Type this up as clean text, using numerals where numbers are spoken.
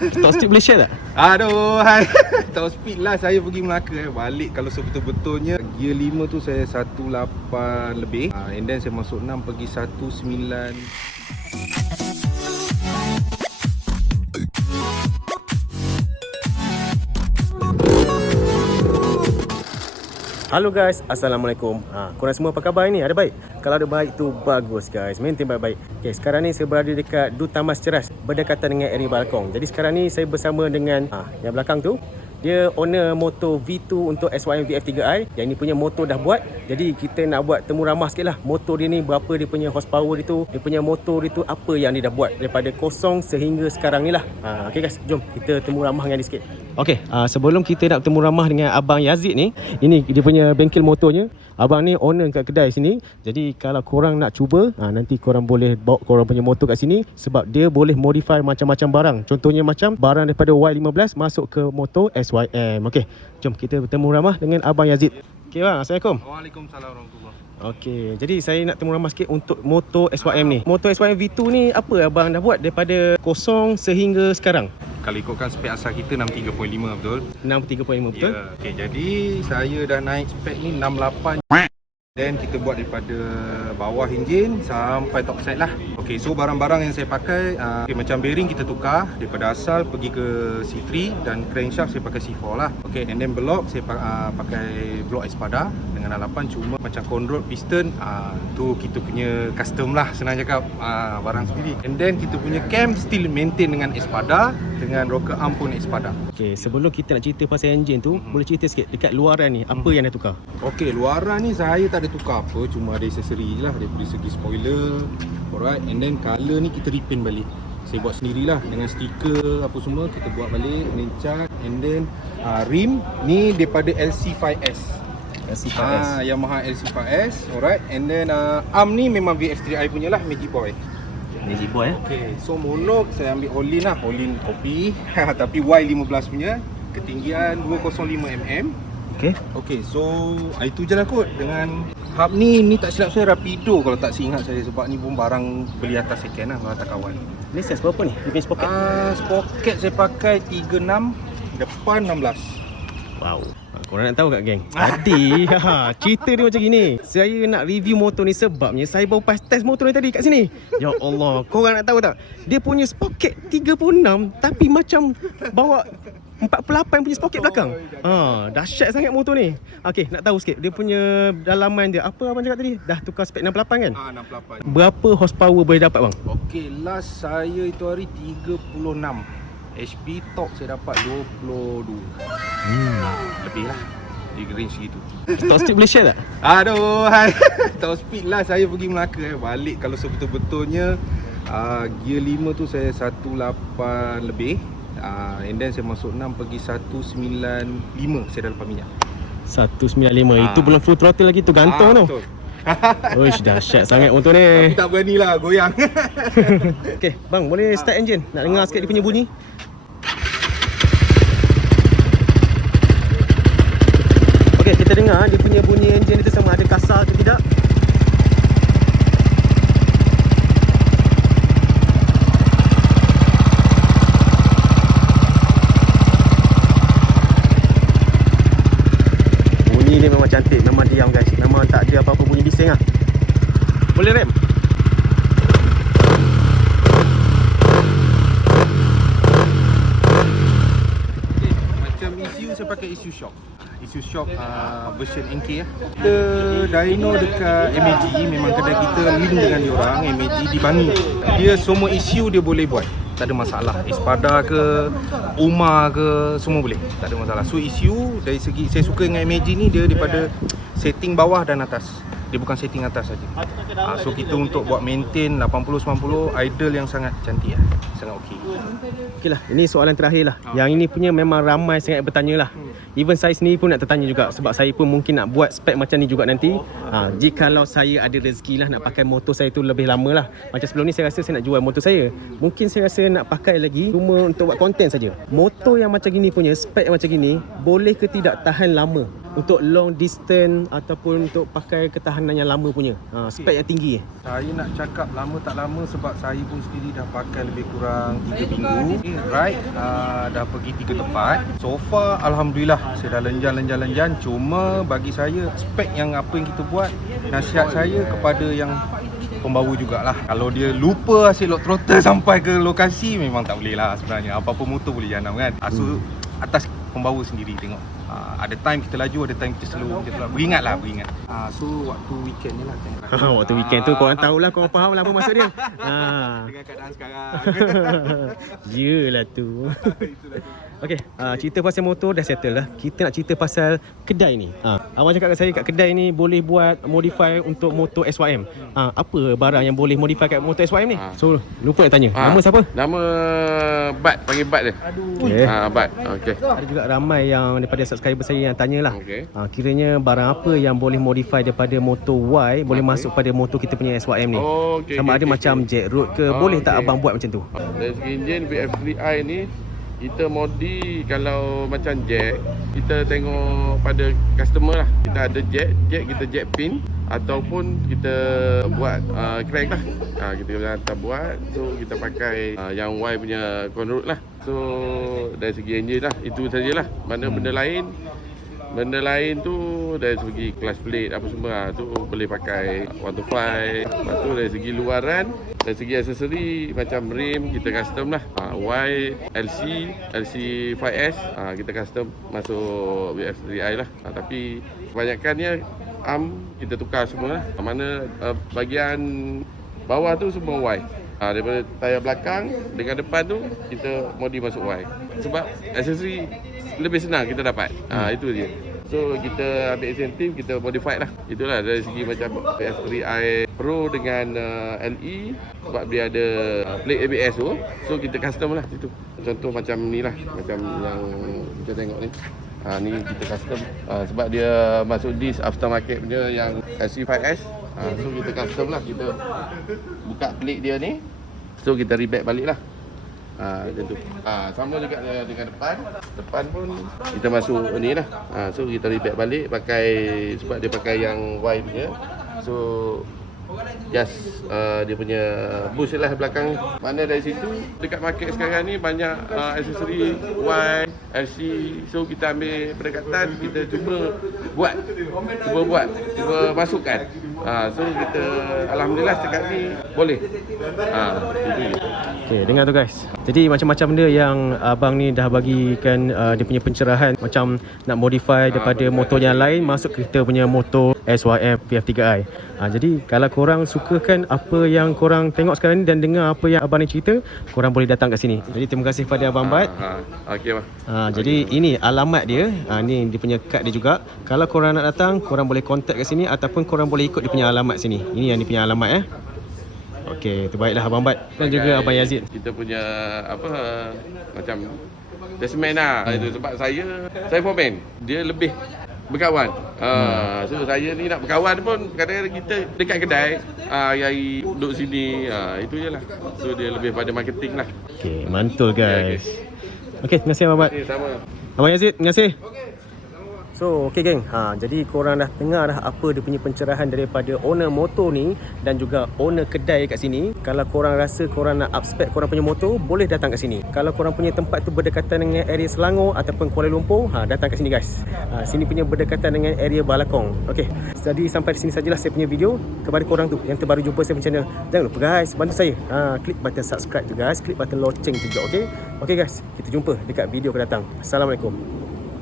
Top speed boleh share tak? Aduh, hai. Top speed lah saya pergi Melaka balik kalau sebetul-betulnya gear 5 tu saya 18 lebih. And then saya masuk 6 pergi 19. Halo guys, Assalamualaikum. Korang semua apa khabar ni? Ada baik? Kalau ada baik tu bagus guys, maintain baik-baik. Okay, sekarang ni saya berada dekat Duta Mas Ceras, berdekatan dengan area Balkong. Jadi sekarang ni saya bersama dengan yang belakang tu, dia owner motor V2 untuk SYM VF3i. Yang ni punya motor dah buat. Jadi kita nak buat temu ramah sikit lah. Motor dia ni berapa dia punya horsepower dia tu, dia punya motor dia tu apa yang dia dah buat daripada kosong sehingga sekarang ni lah. Okay guys, jom kita temu ramah dengan dia sikit. Okay, sebelum kita nak temu ramah dengan Abang Yazid ni, ini dia punya bengkel motornya. Abang ni owner kat kedai sini. Jadi kalau korang nak cuba, nanti korang boleh bawa korang punya motor kat sini. Sebab dia boleh modify macam-macam barang. Contohnya macam barang daripada Y15 masuk ke motor SYM. Okay, jom kita bertemu ramah dengan Abang Yazid. Okay bang, Assalamualaikum. Waalaikumsalam warahmatullahi. Okey, jadi saya nak temu ramah sikit untuk motor SYM ni. Motor SYM V2 ni apa abang dah buat daripada kosong sehingga sekarang? Kalau ikutkan spek asal kita 63.5 betul? 63.5 betul? Ya, okay, jadi saya dah naik spek ni 68. Dan kita buat daripada bawah enjin sampai top set lah. Okay, so barang-barang yang saya pakai macam bearing kita tukar daripada asal pergi ke C3 dan crankshaft saya pakai C4 lah. Okay, and then block saya pakai block Espada dengan alapan, cuma macam control piston tu kita punya custom lah, senang cakap, barang sendiri. And then kita punya cam still maintain dengan Espada, dengan rocker arm pun Espada. Okay, sebelum kita nak cerita pasal enjin tu, boleh cerita sikit dekat luaran ni apa yang dah tukar? Okay, luaran ni saya tak ada tukar apa, cuma ada aksesori je lah daripada segi spoiler. Alright, and then colour ni kita repaint balik. Saya buat sendirilah dengan stiker apa semua kita buat balik, and cat. And then rim ni daripada LC5S. LC5S. Yamaha LC5S. Alright, and then arm ni memang VF3i punya lah, Magic Boy. Magic Boy Okay, so mono saya ambil Olin lah, Olin kopi tapi Y15 punya, ketinggian 205mm. Okay, so itu je lah kot. Dengan hub ni tak silap saya Rapido kalau tak ingat saya, sebab ni pun barang beli atas second lah kalau tak kawan. Ni size berapa ni? Dia punya sprocket? Sprocket saya pakai 36, depan 16. Wow, korang nak tahu kat geng? Tadi cerita dia macam gini. Saya nak review motor ni sebabnya saya baru pas test motor ni tadi kat sini. Ya Allah, korang nak tahu tak? Dia punya sprocket 36 tapi macam bawa 48 punya sprocket belakang. Dahsyat sangat motor ni. Okey, nak tahu sikit dia punya dalaman dia. Apa abang cakap tadi? Dah tukar spek 68 kan? 68. Berapa horsepower boleh dapat bang? Okey, last saya itu hari 36 HP, top saya dapat 22. Lebih lah di range segitu. Top speed boleh share tak? Aduh, hai. Top speed lah saya pergi Melaka balik kalau sebetul-betulnya gear 5 tu saya 18 lebih. And then saya masuk 6 pergi 195 saya dah lepas minyak. 195 itu belum full throttle lagi tu, gantung tu. Betul. Oish, dahsyat sangat motor ni. Tapi tak berani lah goyang. Okey, bang boleh start engine? Nak dengar sikit dia punya bunyi. Okey, kita dengar dia punya bunyi enjin itu sama ada kasar ke tidak. Bunyi dia memang cantik, memang diam guys. Memang tak ada apa-apa bunyi bising lah. Boleh rem? Okay, macam ECU saya pakai ECU Shock. ECU Shock version NK lah. Kita dyno dekat MAG, memang kedai kita link dengan diorang, MAG di Bangi. Dia semua ECU dia boleh buat, tak ada masalah. Espada ke, Uma ke, semua boleh, tak ada masalah. So ECU dari segi saya suka dengan MAG ni, dia daripada setting bawah dan atas. Dia bukan setting atas saja. So kita untuk buat maintain 80-90 idle yang sangat cantik lah. Sangat okey. Okeylah, ini soalan terakhir lah. Yang ini punya memang ramai sangat bertanya lah. Even saya sendiri pun nak tertanya juga, sebab saya pun mungkin nak buat spek macam ni juga nanti. Jikalau saya ada rezeki lah nak pakai motor saya tu lebih lama lah. Macam sebelum ni saya rasa saya nak jual motor saya, mungkin saya rasa nak pakai lagi cuma untuk buat konten saja. Motor yang macam gini punya, spek macam gini, boleh ke tidak tahan lama? untuk long distance ataupun untuk pakai ketahanan yang lama punya, spek yang tinggi. Saya nak cakap lama tak lama sebab saya pun sendiri dah pakai lebih kurang 3 minggu. Ride dah pergi 3 tempat. So far alhamdulillah saya dah lenjan. Cuma bagi saya spek yang apa yang kita buat, nasihat saya kepada yang pembawa jugalah. Kalau dia lupa asyik lock throttle sampai ke lokasi, memang tak boleh lah sebenarnya. Apa-apa motor boleh jalan kan. So atas pembawa sendiri tengok. Ada time kita laju, ada time kita slow, kita beringat. So waktu weekend ni lah tengok. Waktu weekend tu korang tahulah, korang faham lah apa maksud dia. Dengan keadaan sekarang. Yelah tu. Okey, cerita pasal motor dah settle dah. Kita nak cerita pasal kedai ni. Abang cakap kat saya kat kedai ni boleh buat modify untuk motor SYM. Apa barang yang boleh modify kat motor SYM ni? So, lupa nak tanya. Nama siapa? Nama Bat, panggil Bat dia. Okay. Bat. Okey. Ada juga ramai yang daripada subscriber saya yang tanyalah. Okey. Kiranya barang apa yang boleh modify daripada motor Y boleh masuk pada motor kita punya SYM ni. Okey. Sama ada macam jet road ke, boleh tak abang buat macam tu? Dari segi enjin VF3i ni kita modi kalau macam jet, kita tengok pada customer lah. Kita ada jet kita jet pin ataupun kita buat crank lah. Kita hantar buat, so kita pakai yang Y punya conroute lah. So dari segi enjin lah, itu sajalah. Mana benda lain tu dari segi class plate apa semua tu boleh pakai 125. Lepas tu dari segi luaran, dari segi aksesori macam rim kita custom lah. Y, LC 5S kita custom masuk VF3i lah. Tapi kebanyakannya arm kita tukar semua lah. Mana bahagian bawah tu semua Y. Daripada tayar belakang dengan depan tu kita modi masuk Y. Sebab aksesori lebih senang kita dapat. Itu je. So kita ambil insentif, kita modify lah. Itulah dari segi macam VF3i Pro dengan LE, sebab dia ada plate ABS tu. So kita custom lah situ. Contoh macam ni lah, macam yang kita tengok ni. Ni kita custom sebab dia masuk disc aftermarket punya yang LC5S. So kita custom lah, kita buka plate dia ni. So kita rebate balik lah. Macam tu. Sama juga dengan depan pun kita masuk ni lah. So kita rebate balik pakai, sebab dia pakai yang Y punya. So just dia punya bush lah belakang. Mana dari situ dekat market sekarang ni banyak aksesori Y, LC. So kita ambil pendekatan, kita cuba masukkan. So kita alhamdulillah setakat ni boleh. Itu je. Okay, dengar tu guys. Jadi macam-macam benda yang abang ni dah bagikan dia punya pencerahan, macam nak modify daripada motor yang lain masuk kita punya motor SYM VF3i. Jadi kalau korang sukakan apa yang korang tengok sekarang ni dan dengar apa yang abang ni cerita, korang boleh datang kat sini. Jadi terima kasih pada abang Bat. Okey bang. Jadi ini alamat dia. Ni dia punya kad dia juga. Kalau korang nak datang, korang boleh contact kat sini ataupun korang boleh ikut dia punya alamat sini. Ini yang dia punya alamat Okey, terbaiklah abang Bat dan juga abang Yazid. Kita punya macam testament lah. Itu sebab saya foreman. Dia lebih berkawan. So saya ni nak berkawan pun kadang-kadang kita dekat kedai, hari duduk sini, itu je lah. So dia lebih pada marketing lah. Okey, mantul guys. Okey, terima kasih abang Bat. Sama. Abang Yazid, terima kasih. So, okey geng. Jadi korang dah dengar dah apa dia punya pencerahan daripada owner motor ni dan juga owner kedai kat sini. Kalau korang rasa korang nak up spec korang punya motor, boleh datang kat sini. Kalau korang punya tempat tu berdekatan dengan area Selangor ataupun Kuala Lumpur, datang kat sini guys. Sini punya berdekatan dengan area Balakong. Okey. Jadi sampai di sini sajalah saya punya video. Kepada korang tu yang terbaru jumpa saya punya channel, jangan lupa guys bantu saya. Klik button subscribe tu guys, klik button loceng juga, okey? Okey guys, kita jumpa dekat video akan datang. Assalamualaikum.